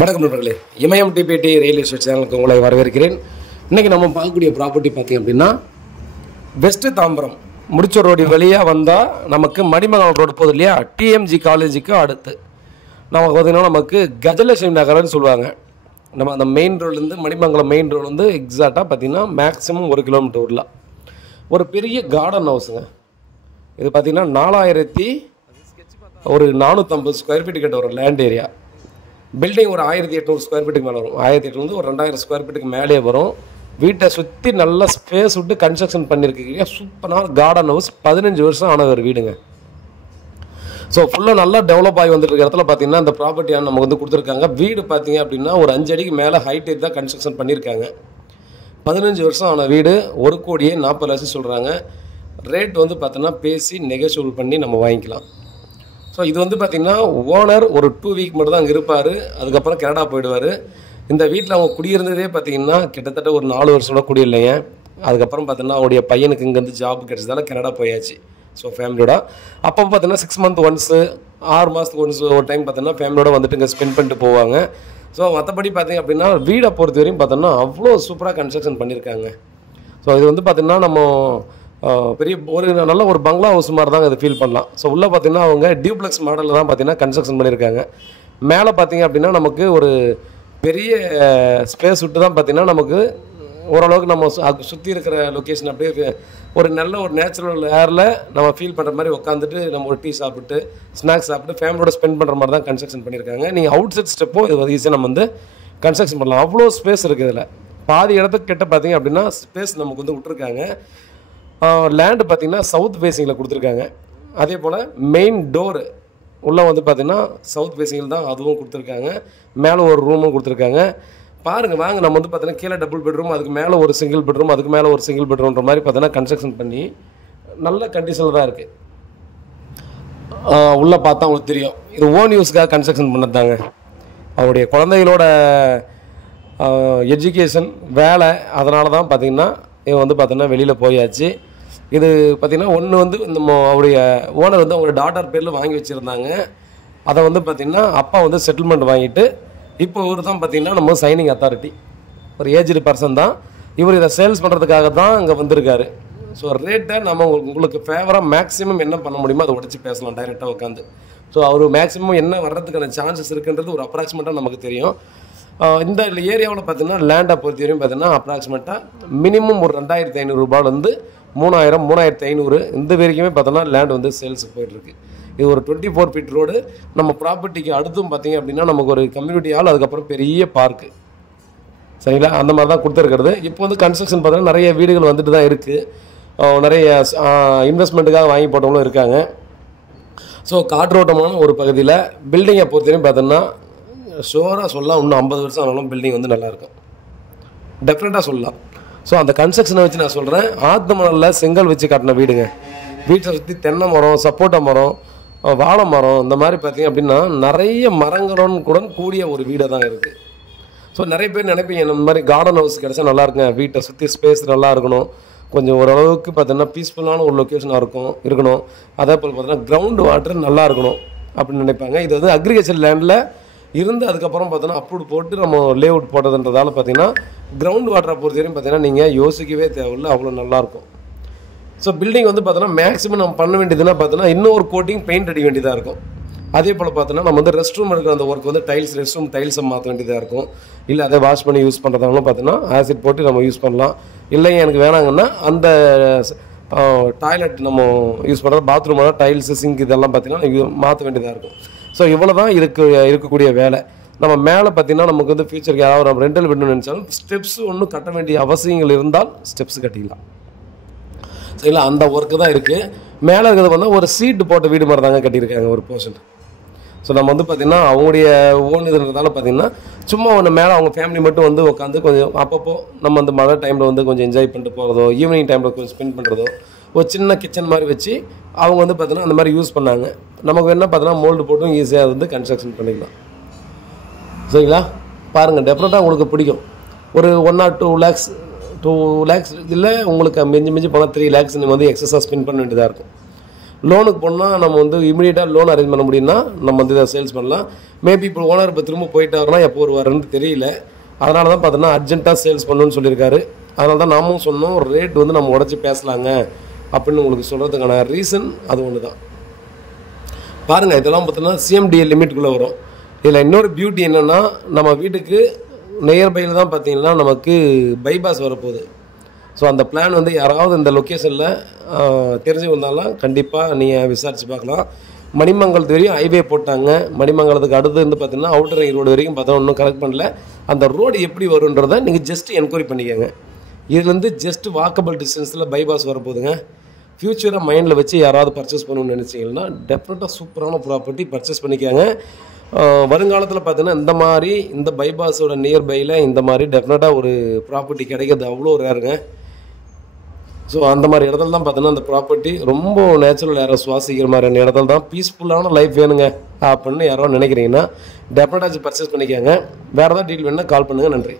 வணக்கம் நண்பர்களே, இமயம் DBT real estate சேனலுக்கு உங்களை வரவேற்கிறேன். இன்றைக்கி நம்ம பார்க்கக்கூடிய ப்ராப்பர்ட்டி பார்த்திங்க அப்படின்னா வெஸ்ட்டு தாம்பரம் முடிச்ச ரோடு வழியாக வந்தால் நமக்கு மணிமங்கலம் ரோடு போகுது இல்லையா, டிஎம்ஜி காலேஜுக்கு அடுத்து நமக்கு பார்த்திங்கன்னா நமக்கு கஜலட்சுமி நகர்னு சொல்லுவாங்க. நம்ம அந்த மெயின் ரோட்லேருந்து மணிமங்கலம் மெயின் ரோடு வந்து எக்ஸாக்டாக பார்த்திங்கன்னா மேக்ஸிமம் 1 கிலோமீட்டர் வரலாம். ஒரு பெரிய கார்டன் ஹவுஸுங்க. இது பார்த்திங்கன்னா 450 ஸ்கொயர் ஃபீட்டு கிட்ட வரும் லேண்ட் ஏரியா. பில்டிங் ஒரு 1800 ஸ்கொயர் ஃபீட்டுக்கு மேலே வரும். 1800 ஒரு 2000 ஸ்கொயர் ஃபீட்டுக்கு மேலே வரும். வீட்டை சுற்றி நல்ல ஸ்பேஸ் விட்டு கன்ஸ்ட்ரக்ஷன் பண்ணியிருக்கீங்க. சூப்பரான கார்டன் ஹவுஸ். 15 வருஷம் ஆன ஒரு வீடுங்க. ஸோ ஃபுல்லாக நல்லா டெவலப் ஆகி வந்துருக்க இடத்துல பார்த்தீங்கன்னா இந்த ப்ராப்பர்ட்டியான நமக்கு வந்து கொடுத்துருக்காங்க. வீடு பார்த்தீங்க அப்படின்னா ஒரு 5 அடிக்கு மேலே ஹைட் தான் கன்ஸ்ட்ரக்ஷன் பண்ணியிருக்காங்க. 15 வருஷம் ஆன வீடு 1,40,00,000 சொல்கிறாங்க. ரேட் வந்து பார்த்தோன்னா பேசி நெகோஷியபிள் பண்ணி நம்ம வாங்கிக்கலாம். ஸோ இது வந்து பார்த்திங்கன்னா ஓனர் ஒரு 2 வீக் மட்டும் தான் அங்கே இருப்பார். அதுக்கப்புறம் கனடா போயிடுவார். இந்த வீட்டில் அவங்க குடியிருந்ததே பார்த்திங்கன்னா கிட்டத்தட்ட ஒரு 4 வருஷம் கூட குடியில்லைங்க. அதுக்கப்புறம் பார்த்தீங்கன்னா அவங்களுடைய பையனுக்கு இங்கேருந்து ஜாப் கிடச்சதால கனடா போயாச்சு. ஸோ ஃபேமிலியோட அப்போ பார்த்தீங்கன்னா 6 மந்த் ஒன்ஸு 6 மாதத்துக்கு ஒன்ஸ் ஒரு டைம் பார்த்தீங்கன்னா ஃபேமிலியோட வந்துட்டு இங்கே ஸ்பெண்ட் பண்ணிட்டு போவாங்க. ஸோ மற்றபடி பார்த்திங்க அப்படின்னா வீடை பொறுத்த வரையும் பார்த்தோன்னா அவ்வளோ சூப்பராக கன்ஸ்ட்ரக்ஷன் பண்ணியிருக்காங்க. ஸோ இது வந்து பார்த்திங்கன்னா நம்ம பெரிய நல்ல ஒரு பங்களா ஹவுஸ் மாதிரி தாங்க அது ஃபீல் பண்ணலாம். ஸோ உள்ளே பார்த்தீங்கன்னா அவங்க டியூப்ளெக்ஸ் மாடலில் தான் பார்த்தீங்கன்னா கன்ஸ்ட்ரக்ஷன் பண்ணியிருக்காங்க. மேலே பார்த்தீங்க அப்படின்னா நமக்கு ஒரு பெரிய ஸ்பேஸ் விட்டு தான் பார்த்தீங்கன்னா நமக்கு ஓரளவுக்கு நம்ம சுற்றி இருக்கிற லொக்கேஷன் அப்படியே ஒரு நல்ல ஒரு நேச்சுரல் ஏரில் நம்ம ஃபீல் பண்ணுற மாதிரி உட்காந்துட்டு நம்ம ஒரு டீ சாப்பிட்டு ஸ்நாக்ஸ் சாப்பிட்டு ஃபேமிலியோட ஸ்பெண்ட் பண்ணுற மாதிரி தான் கன்ஸ்ட்ரக்ஷன் பண்ணியிருக்காங்க. நீங்கள் அவுட் சைட் ஸ்டெப்பும் இது ஈஸியாக நம்ம வந்து கன்ஸ்ட்ரக்ஷன் பண்ணலாம். அவ்வளோ ஸ்பேஸ் இருக்குது இதில். பாதி இடத்துக்கு கிட்ட பார்த்தீங்க அப்படின்னா ஸ்பேஸ் நமக்கு வந்து விட்டுருக்காங்க. லேண்டு பார்த்திங்கன்னா சவுத் ஃபேஸிங்கில் கொடுத்துருக்காங்க. அதே போல் மெயின் டோரு உள்ளே வந்து பார்த்திங்கன்னா சவுத் ஃபேஸிங்கில் தான் அதுவும் கொடுத்துருக்காங்க. மேலே ஒரு ரூமும் கொடுத்துருக்காங்க. பாருங்கள் வாங்க, நம்ம வந்து பார்த்தீங்கன்னா கீழே டபுள் பெட்ரூம், அதுக்கு மேலே ஒரு சிங்கிள் பெட்ரூம், அதுக்கு மேலே ஒரு சிங்கிள் பெட்ரூம்ன்ற மாதிரி பார்த்தீங்கன்னா கன்ஸ்ட்ரக்ஷன் பண்ணி நல்ல கண்டிஷனில் தான் இருக்குது. உள்ளே பார்த்தா உங்களுக்கு தெரியும் இது ஓன் யூஸ்க்காக கன்ஸ்ட்ரக்ஷன் பண்ணதாங்க. அவருடைய குழந்தைகளோட எஜுகேஷன் வேலை அதனால தான் பார்த்திங்கன்னா இவன் வந்து பார்த்தீங்கன்னா வெளியில் போயாச்சு. இது பார்த்திங்கன்னா ஒன்று வந்து நம்ம அவருடைய ஓனர் வந்து அவங்களுடைய டாட்டர் பேரில் வாங்கி வச்சுருந்தாங்க. அதை வந்து பார்த்திங்கன்னா அப்பா வந்து செட்டில்மெண்ட் வாங்கிட்டு இப்போ இவர் தான் பார்த்திங்கன்னா நம்ம சைனிங் அத்தாரிட்டி, ஒரு ஏஜ்டு பர்சன் தான் இவர். இதை சேல்ஸ் பண்ணுறதுக்காக தான் இங்கே வந்திருக்காரு. ஸோ ரேட்டை நம்ம உங்களுக்கு ஃபேவராக மேக்ஸிமம் என்ன பண்ண முடியுமோ அதை உடச்சி பேசலாம் டைரெக்டாக உட்காந்து. ஸோ அவர் மேக்ஸிமம் என்ன வர்றதுக்கான சான்சஸ் இருக்குன்றது ஒரு அப்ராக்சிமேட்டாக நமக்கு தெரியும். இந்த ஏரியாவில் பார்த்தீங்கன்னா லேண்டை பொறுத்த வரையும் பார்த்தீங்கன்னா அப்ராக்சிமேட்டாக மினிமம் ஒரு 2,500 ரூபாயிலேருந்து 3,000 3,500 இந்த வரைக்குமே பார்த்தோன்னா லேண்ட் வந்து சேல்ஸுக்கு போயிட்டுருக்கு. இது ஒரு 24 ஃபீட் ரோடு. நம்ம ப்ராப்பர்ட்டிக்கு அடுத்தும் பார்த்திங்க அப்படின்னா நமக்கு ஒரு கம்யூனிட்டி ஹால், அதுக்கப்புறம் பெரிய பார்க்கு, சரிங்களா, அந்த மாதிரி தான் கொடுத்துருக்கிறது. இப்போ வந்து கன்ஸ்ட்ரக்ஷன் பார்த்தீங்கன்னா நிறைய வீடுகள் வந்துட்டு தான் இருக்குது. நிறைய இன்வெஸ்ட்மெண்ட்டுக்காக வாங்கி போட்டவங்களும் இருக்காங்க. ஸோ காற்றோட்டமான ஒரு பகுதியில் பில்டிங்கை பொறுத்தவரையும் பார்த்தோன்னா ஷோராக சொல்லலாம் இன்னும் 50 வருஷம் ஆனாலும் பில்டிங் வந்து நல்லாயிருக்கும், டெஃபினட்டாக சொல்லலாம். ஸோ அந்த கன்ஸ்ட்ரக்ஷனை வச்சு நான் சொல்கிறேன். ஆத்து மணலில் செங்கல் வச்சு காட்டின வீடுங்க. வீட்டை சுற்றி தென்னை மரம், சப்போட்டா மரம், வாழை மரம், இந்த மாதிரி பார்த்திங்க அப்படின்னா நிறைய மரங்களுடன் கூட கூடிய ஒரு வீடாக தான் இருக்குது. ஸோ நிறைய பேர் நினைப்பீங்க இந்த மாதிரி கார்டன் ஹவுஸ் கிடச்சா நல்லாயிருக்குங்க, வீட்டை சுற்றி ஸ்பேஸ் நல்லா இருக்கணும், கொஞ்சம் ஓரளவுக்கு பார்த்தீங்கன்னா பீஸ்ஃபுல்லான ஒரு லொக்கேஷனாக இருக்கணும், அதே போல் பார்த்தீங்கன்னா கிரவுண்ட் வாட்டர் நல்லா இருக்கணும் அப்படின்னு நினைப்பாங்க. இது வந்து அக்ரிகல்ச்சர் லேண்டில் இருந்து அதுக்கப்புறம் பார்த்தோன்னா அப்ரூவ் போட்டு நம்ம லே அவுட் போட்டதுன்றதால பார்த்தீங்கன்னா கிரவுண்ட் வாட்டரை பொறுத்த வரையும் பார்த்தீங்கன்னா நீங்கள் யோசிக்கவே தேவையில்லை, அவ்வளோ நல்லாயிருக்கும். ஸோ பில்டிங் வந்து பார்த்தோன்னா மேக்ஸிமம் நம்ம பண்ண வேண்டியதுன்னா பார்த்தோன்னா இன்னொரு கோட்டிங் பெயிண்ட் அடிக்க வேண்டியதாக இருக்கும். அதே போல் பார்த்தோன்னா நம்ம வந்து ரெஸ்ட் ரூம் இருக்கிற அந்த ஒர்க் வந்து ரெஸ்ட் ரூம் டைல்ஸை மாற்ற வேண்டியதாக இருக்கும். இல்லை அதை வாஷ் பண்ணி யூஸ் பண்ணுறதாலும் பார்த்தோன்னா ஆசிட் போட்டு நம்ம யூஸ் பண்ணலாம். இல்லைங்க எனக்கு வேணாங்கன்னா அந்த டாய்லெட் நம்ம யூஸ் பண்ணுற பாத்ரூமோட டைல்ஸு சிங்க் இதெல்லாம் பார்த்தீங்கன்னா மாற்ற வேண்டியதாக இருக்கும். ஸோ இவ்வளோ தான் இருக்கக்கூடிய வேலை. நம்ம மேலே பார்த்திங்கன்னா நமக்கு வந்து ஃபியூச்சருக்கு யாராவது நம்ம ரெண்டல் விடணும்னு நினச்சாலும் ஸ்டெப்ஸ் ஒன்றும் கட்ட வேண்டிய அவசியங்கள் இருந்தால் ஸ்டெப்ஸ் கட்டிக்கலாம், சரிங்களா, அந்த ஒர்க்கு தான் இருக்குது. மேலே இருக்கிறது வந்து ஒரு சீட்டு போட்ட வீடு மாதிரி தாங்க கட்டியிருக்காங்க ஒரு போர்ஷன். ஸோ நம்ம வந்து பார்த்திங்கன்னா அவங்களுடைய ஓன் இதுன்றதால பார்த்திங்கன்னா சும்மா ஒன்று மேலே அவங்க ஃபேமிலி மட்டும் வந்து உட்காந்து கொஞ்சம் அப்பப்போ நம்ம அந்த மழை டைமில் வந்து கொஞ்சம் என்ஜாய் பண்ணிட்டு போகிறதோ, ஈவினிங் டைமில் கொஞ்சம் ஸ்பெண்ட் பண்ணுறதோ, ஒரு சின்ன கிச்சன் மாதிரி வச்சு அவங்க வந்து பார்த்தீங்கன்னா அந்த மாதிரி யூஸ் பண்ணாங்க. நமக்கு என்ன பார்த்தீங்கன்னா மோல்டு போட்டும் ஈஸியாக வந்து கன்ஸ்ட்ரக்ஷன் பண்ணிக்கலாம், சரிங்களா. பாருங்கள், டெஃபினட்டாக உங்களுக்கு பிடிக்கும். ஒரு 1 or 2 lakhs இல்லை உங்களுக்கு மிஞ்சி போனால் 3 lakhs நீங்கள் வந்து எக்ஸஸாக ஸ்பெண்ட் பண்ண வேண்டியதாக இருக்கும். லோனுக்கு போனால் நம்ம வந்து இமீடியட்டாக லோன் அரேஞ்ச் பண்ண முடியும்னா நம்ம வந்து இதை சேல்ஸ் பண்ணலாம். மேபி இப்போ ஓனர் இப்போ திரும்ப போயிட்டாருன்னா எப்போ வருவாருன்னு தெரியல. அதனால தான் பார்த்தோன்னா அர்ஜென்ட்டாக சேல்ஸ் பண்ணணும்னு சொல்லியிருக்காரு. அதனால தான் நாமும் சொன்னோம் ரேட் வந்து நம்ம உடச்சி பேசலாங்க அப்படின்னு உங்களுக்கு சொல்கிறதுக்கான ரீசன் அது ஒன்று தான். பாருங்கள், இதெல்லாம் பார்த்தோன்னா சிஎம்டிஏ லிமிட்டுக்குள்ளே வரும். இதில் இன்னொரு பியூட்டி என்னென்னா, நம்ம வீட்டுக்கு நியர்பையில் தான் பார்த்தீங்கன்னா நமக்கு பைபாஸ் வரப்போகுது. ஸோ அந்த பிளான் வந்து யாராவது இந்த லொக்கேஷனில் தெரிஞ்சு வந்தாலும் கண்டிப்பாக நீங்கள் விசாரித்து பார்க்கலாம். மணிமங்கலத்து வரையும் ஹைவே போட்டாங்க. மணிமங்கலத்துக்கு அடுத்து வந்து பார்த்தீங்கன்னா அவுட்டர் ரிங் ரோடு வரைக்கும் பார்த்தா ஒன்றும் கரெக்ட் பண்ணல. அந்த ரோடு எப்படி வருன்றதை நீங்கள் ஜஸ்ட் என்கொயரி பண்ணிக்கோங்க. இதுலேருந்து ஜஸ்ட் வாக்கபிள் டிஸ்டன்ஸில் பைபாஸ் வரப்போகுதுங்க. ஃப்யூச்சரை மைண்டில் வச்சு யாராவது பர்ச்சேஸ் பண்ணணும்னு நினச்சிங்கன்னா டெஃபினட்டாக சூப்பரான ப்ராப்பர்ட்டி பர்ச்சேஸ் பண்ணிக்காங்க. வருங்காலத்தில் பார்த்தீங்கன்னா இந்த மாதிரி இந்த பைபாஸோட நியர்பையில் இந்த மாதிரி டெஃபினட்டாக ஒரு ப்ராப்பர்ட்டி கிடைக்கிறது அவ்வளோ ரேருங்க. ஸோ அந்த மாதிரி இடத்துல தான் பார்த்தீங்கன்னா அந்த ப்ராப்பர்ட்டி ரொம்ப நேச்சுரல் ஏரை சுவாசிக்கிற மாதிரியான இடத்துல தான் பீஸ்ஃபுல்லான லைஃப் வேணுங்க அப்படின்னு யாரோ நினைக்கிறீங்கன்னா டெஃபினட்டாக பர்ச்சேஸ் பண்ணிக்கோங்க. வேறு ஏதாவது டீல் வேணுன்னா கால் பண்ணுங்கள். நன்றி.